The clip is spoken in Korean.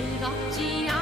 즐겁지 않.